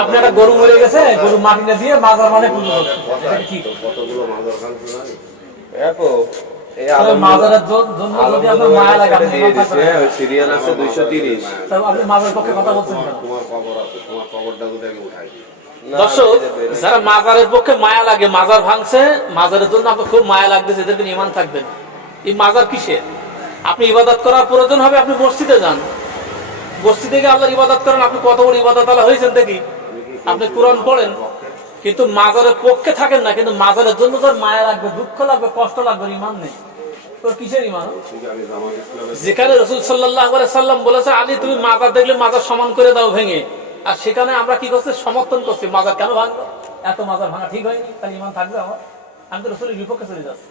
আপনারা গরু মরে গেছে, গরু মাটিতে দিয়ে মাজার মানে কতগুলো মাজার ভাঙছে জানি মাজারের জন্য যদি আপনার মায়া লাগে সিরিয়াল আছে 230 আপনি মাজারের পক্ষে কথা বলছেন কেন? তোমার কবর আছে, তোমার কবরটা কোথায় উঠাই দিই। দর্শক, যারা মাজারের পক্ষে মায়া লাগে, মাজার ভাঙছে, মাজারের জন্য আপনার খুব মায়া লাগতেছে, এদেরকে ঈমান থাকবেন। এই মাজার কিসে? আপনি ইবাদত করার প্রয়োজন হবে, আপনি মসজিদে যান, মসজিদে গিয়ে আল্লাহর ইবাদত করেন। আপনি কত বড় ইবাদত আল্লাহ হয়েছেন দেখি, আপনি কোরআন পড়েন, কিন্তু মাজারের পক্ষে থাকেন না। কিন্তু মাজারের জন্য যার মায়া লাগবে, দুঃখ লাগবে, কষ্ট লাগবে, ঈমান নেই, তোর কিসের ঈমান? যেখানে রাসূল সাল্লাল্লাহু আলাইহি সাল্লাম বলেছে, আলী তুমি মাজার দেখলে মাজার সমান করে দাও ভেঙে, আর সেখানে আমরা কি করছি? সমর্থন করছি। মাজার কেন ভাঙবো? এত মাজার ভাঙা ঠিক হয়নি, তাহলে ঈমান থাকবে আমার? আমি তো রাসূলের বিপক্ষে চলে যাচ্ছি।